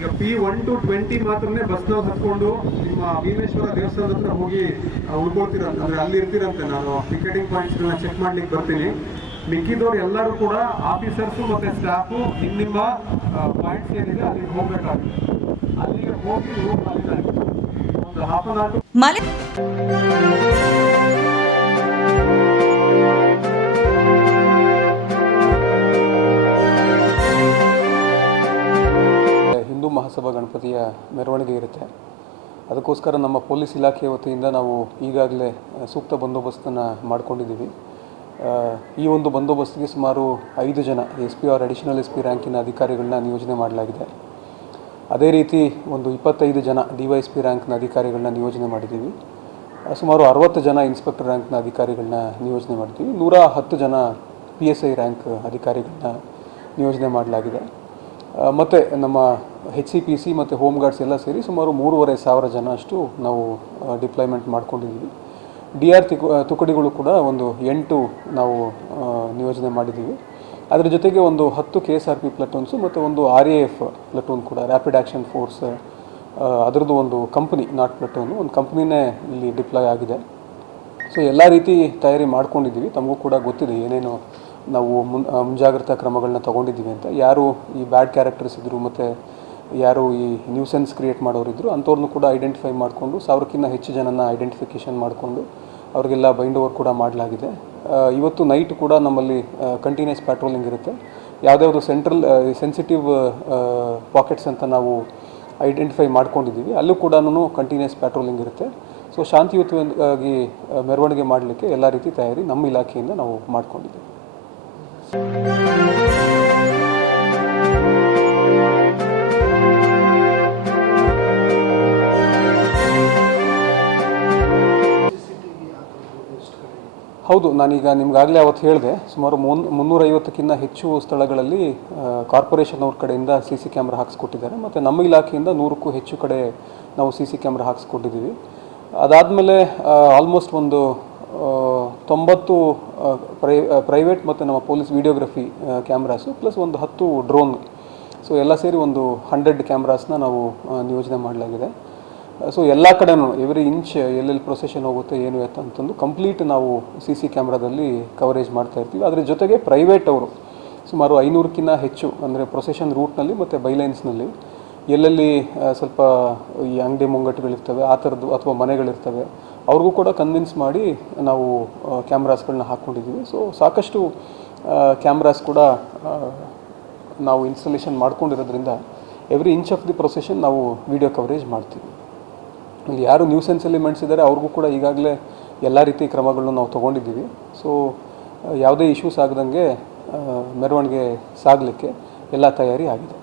ಈಗ P one to twenty ಮಾತ್ರನೇ ಬಸ್ನಲ್ಲಿ ಹತ್ಕೊಂಡು ನಿಮ್ಮ ಭೀಮೇಶ್ವರ ದೇವಸ್ಥಾನದ ಹತ್ರ ಹೋಗಿ ಉಳ್ಕೊಳ್ತೀರಂತೆ ಅಂದ್ರೆ ಅಲ್ಲಿ ಇರ್ತೀರಂತೆ ನಾನು ಟಿಕೆಟಿಂಗ್ ಪಾಯಿಂಟ್ಸ್ಗಳನ್ನ ಚೆಕ್ ಮಾಡ್ಲಿಕ್ಕೆ ಬರ್ತೀನಿ. ಮಿಕ್ಕಿದವ್ರು ಎಲ್ಲರೂ ಕೂಡ ಆಫೀಸರ್ಸು ಮತ್ತೆ ಸ್ಟಾಫು ನಿಮ್ಮ ನಿಮ್ಮ ಪಾಯಿಂಟ್ಸ್ ಏನಿದೆ ಅಲ್ಲಿಗೆ ಹೋಗ್ಬೇಕಾಗುತ್ತೆ. ಅಲ್ಲಿಗೆ ಹೋಗಿ ಹೋಗಿ ಒಂದು ಹಾಫ್ ಅನ್ ಅವರ್ ಮಹಾಸಭಾ ಗಣಪತಿಯ ಮೆರವಣಿಗೆ ಇರುತ್ತೆ. ಅದಕ್ಕೋಸ್ಕರ ನಮ್ಮ ಪೊಲೀಸ್ ಇಲಾಖೆ ವತಿಯಿಂದ ನಾವು ಈಗಾಗಲೇ ಸೂಕ್ತ ಬಂದೋಬಸ್ತನ್ನು ಮಾಡಿಕೊಂಡಿದ್ದೀವಿ. ಈ ಒಂದು ಬಂದೋಬಸ್ತಿಗೆ ಸುಮಾರು ಐದು ಜನ S P R, additional S P ರ್ಯಾಂಕಿನ ಅಧಿಕಾರಿಗಳನ್ನ ನಿಯೋಜನೆ ಮಾಡಲಾಗಿದೆ. ಅದೇ ರೀತಿ ಒಂದು ಇಪ್ಪತ್ತೈದು ಜನ ಡಿ ವೈ ಎಸ್ ಪಿ ರ್ಯಾಂಕ್ನ ಅಧಿಕಾರಿಗಳನ್ನ ನಿಯೋಜನೆ ಮಾಡಿದ್ದೀವಿ. ಸುಮಾರು ಅರವತ್ತು ಜನ ಇನ್ಸ್ಪೆಕ್ಟರ್ ರ್ಯಾಂಕ್ನ ಅಧಿಕಾರಿಗಳನ್ನ ನಿಯೋಜನೆ ಮಾಡಿದ್ದೀವಿ. ನೂರ ಹತ್ತು ಜನ ಪಿ ಎಸ್ ಐ ರ್ಯಾಂಕ್ ಅಧಿಕಾರಿಗಳನ್ನ ನಿಯೋಜನೆ ಮಾಡಲಾಗಿದೆ. ಮತ್ತು ನಮ್ಮ ಹೆಚ್ ಸಿ ಪಿ ಸಿ ಮತ್ತು ಹೋಮ್ ಗಾರ್ಡ್ಸ್ ಎಲ್ಲ ಸೇರಿ ಸುಮಾರು ಮೂರುವರೆ ಸಾವಿರ ಜನ ಅಷ್ಟು ನಾವು ಡಿಪ್ಲಾಯ್ಮೆಂಟ್ ಮಾಡ್ಕೊಂಡಿದ್ದೀವಿ. ಡಿ ಆರ್ ತಿಕು ತುಕಡಿಗಳು ಕೂಡ ಒಂದು ಎಂಟು ನಾವು ನಿಯೋಜನೆ ಮಾಡಿದ್ದೀವಿ. ಅದರ ಜೊತೆಗೆ ಒಂದು ಹತ್ತು K S R P platoons ಮತ್ತು ಒಂದು ಆರ್ ಎ ಎಫ್ ಪ್ಲಟೂನ್ ಕೂಡ ರ್ಯಾಪಿಡ್ ಆ್ಯಕ್ಷನ್ ಫೋರ್ಸ್ ಅದರದ್ದು ಒಂದು ಕಂಪ್ನಿ ನಾಟ್ ಪ್ಲಟೂನು ಒಂದು ಕಂಪ್ನಿನೇ ಇಲ್ಲಿ ಡಿಪ್ಲಾಯ್ ಆಗಿದೆ. ಸೊ ಎಲ್ಲ ರೀತಿ ತಯಾರಿ ಮಾಡ್ಕೊಂಡಿದ್ದೀವಿ. ತಮಗೂ ಕೂಡ ಗೊತ್ತಿದೆ ಏನೇನು ನಾವು ಮುನ್ ಮುಂಜಾಗ್ರತಾ ಕ್ರಮಗಳನ್ನ ತೊಗೊಂಡಿದ್ದೀವಿ ಅಂತ. ಯಾರು ಈ ಬ್ಯಾಡ್ ಕ್ಯಾರೆಕ್ಟರ್ಸ್ ಇದ್ದರು ಮತ್ತು ಯಾರು ಈ ನ್ಯೂಸೆನ್ಸ್ ಕ್ರಿಯೇಟ್ ಮಾಡೋರಿದ್ರು ಅಂಥವ್ರನ್ನೂ ಕೂಡ ಐಡೆಂಟಿಫೈ ಮಾಡಿಕೊಂಡು, ಸಾವಿರಕ್ಕಿಂತ ಹೆಚ್ಚು ಜನನ ಐಡೆಂಟಿಫಿಕೇಷನ್ ಮಾಡಿಕೊಂಡು, ಅವರಿಗೆಲ್ಲ ಬೈಂಡ್ ಓವರ್ ಕೂಡ ಮಾಡಲಾಗಿದೆ. ಇವತ್ತು ನೈಟ್ ಕೂಡ ನಮ್ಮಲ್ಲಿ ಕಂಟಿನ್ಯೂಸ್ ಪ್ಯಾಟ್ರೋಲಿಂಗ್ ಇರುತ್ತೆ. ಯಾವುದ್ಯಾವುದು ಸೆಂಟ್ರಲ್ ಸೆನ್ಸಿಟಿವ್ ಪಾಕೆಟ್ಸ್ ಅಂತ ನಾವು ಐಡೆಂಟಿಫೈ ಮಾಡ್ಕೊಂಡಿದ್ದೀವಿ. ಅಲ್ಲೂ ಕೂಡ ಕಂಟಿನ್ಯೂಸ್ ಪ್ಯಾಟ್ರೋಲಿಂಗ್ ಇರುತ್ತೆ. ಸೊ ಶಾಂತಿಯುತವಾಗಿ ಮೆರವಣಿಗೆ ಮಾಡಲಿಕ್ಕೆ ಎಲ್ಲ ರೀತಿ ತಯಾರಿ ನಮ್ಮ ಇಲಾಖೆಯಿಂದ ನಾವು ಮಾಡ್ಕೊಂಡಿದ್ದೀವಿ. ಹೌದು, ನಾನೀಗ ನಿಮ್ಗಾಗಲೇ ಅವತ್ತು ಹೇಳಿದೆ, ಸುಮಾರು ಮುನ್, ಮುನ್ನೂರೈವತ್ತಕ್ಕಿಂತ ಹೆಚ್ಚು ಸ್ಥಳಗಳಲ್ಲಿ ಕಾರ್ಪೊರೇಷನ್ ಅವ್ರ ಕಡೆಯಿಂದ ಸಿ ಸಿ ಕ್ಯಾಮ್ರಾ ಹಾಕಿಸ್ಕೊಟ್ಟಿದ್ದಾರೆ. ಮತ್ತು ನಮ್ಮ ಇಲಾಖೆಯಿಂದ ನೂರಕ್ಕೂ ಹೆಚ್ಚು ಕಡೆ ನಾವು ಸಿ ಸಿ ಕ್ಯಾಮ್ರಾ ಹಾಕಿಸ್ಕೊಟ್ಟಿದ್ದೀವಿ. ಅದಾದಮೇಲೆ ಆಲ್ಮೋಸ್ಟ್ ಒಂದು ತೊಂಬತ್ತು ಪ್ರೈ ಪ್ರೈವೇಟ್ ಮತ್ತು ನಮ್ಮ ಪೊಲೀಸ್ ವಿಡಿಯೋಗ್ರಫಿ ಕ್ಯಾಮ್ರಾಸು, ಪ್ಲಸ್ ಒಂದು ಹತ್ತು ಡ್ರೋನ್. ಸೊ, ಎಲ್ಲ ಸೇರಿ ಒಂದು ಹಂಡ್ರೆಡ್ ಕ್ಯಾಮ್ರಾಸ್ನ ನಾವು ನಿಯೋಜನೆ ಮಾಡಲಾಗಿದೆ. ಸೊ ಎಲ್ಲ ಕಡೆನೂ ಎವ್ರಿ ಇಂಚ್ ಎಲ್ಲೆಲ್ಲಿ ಪ್ರೊಸೆಷನ್ ಹೋಗುತ್ತೆ ಏನು ಎತ್ತ ಅಂತಂದು ಕಂಪ್ಲೀಟ್ ನಾವು ಸಿ ಸಿ ಕ್ಯಾಮ್ರಾದಲ್ಲಿ ಕವರೇಜ್ ಮಾಡ್ತಾ ಇರ್ತೀವಿ. ಅದರ ಜೊತೆಗೆ ಪ್ರೈವೇಟ್ ಅವರು, ಸುಮಾರು ಐನೂರಕ್ಕಿಂತ ಹೆಚ್ಚು, ಅಂದರೆ ಪ್ರೊಸೆಷನ್ ರೂಟ್ನಲ್ಲಿ ಮತ್ತು ಬೈಲೈನ್ಸ್ನಲ್ಲಿ ಎಲ್ಲೆಲ್ಲಿ ಸ್ವಲ್ಪ ಈ ಅಂಗಡಿ ಮುಂಗಟ್ಟುಗಳಿರ್ತವೆ, ಆ ಥರದ್ದು ಅಥವಾ ಮನೆಗಳಿರ್ತವೆ, ಅವ್ರಿಗೂ ಕೂಡ ಕನ್ವಿನ್ಸ್ ಮಾಡಿ ನಾವು ಕ್ಯಾಮ್ರಾಸ್ಗಳನ್ನ ಹಾಕ್ಕೊಂಡಿದ್ದೀವಿ ಸೊ ಸಾಕಷ್ಟು ಕ್ಯಾಮ್ರಾಸ್ ಕೂಡ ನಾವು installation ಮಾಡ್ಕೊಂಡಿರೋದ್ರಿಂದ every inch of the procession ನಾವು ವಿಡಿಯೋ ಕವರೇಜ್ ಮಾಡ್ತೀವಿ. ಇಲ್ಲಿ ಯಾರು ನ್ಯೂಸೆನ್ಸ್ ಎಲಿಮೆಂಟ್ಸ್ ಇದ್ದಾರೆ ಅವ್ರಿಗೂ ಕೂಡ ಈಗಾಗಲೇ ಎಲ್ಲ ರೀತಿ ಕ್ರಮಗಳನ್ನು ನಾವು ತೊಗೊಂಡಿದ್ದೀವಿ. ಸೊ ಯಾವುದೇ ಇಶ್ಯೂಸ್ ಆಗದಂಗೆ ಮೆರವಣಿಗೆ ಸಾಗಲಿಕ್ಕೆ ಎಲ್ಲ ತಯಾರಿ ಆಗಿದೆ.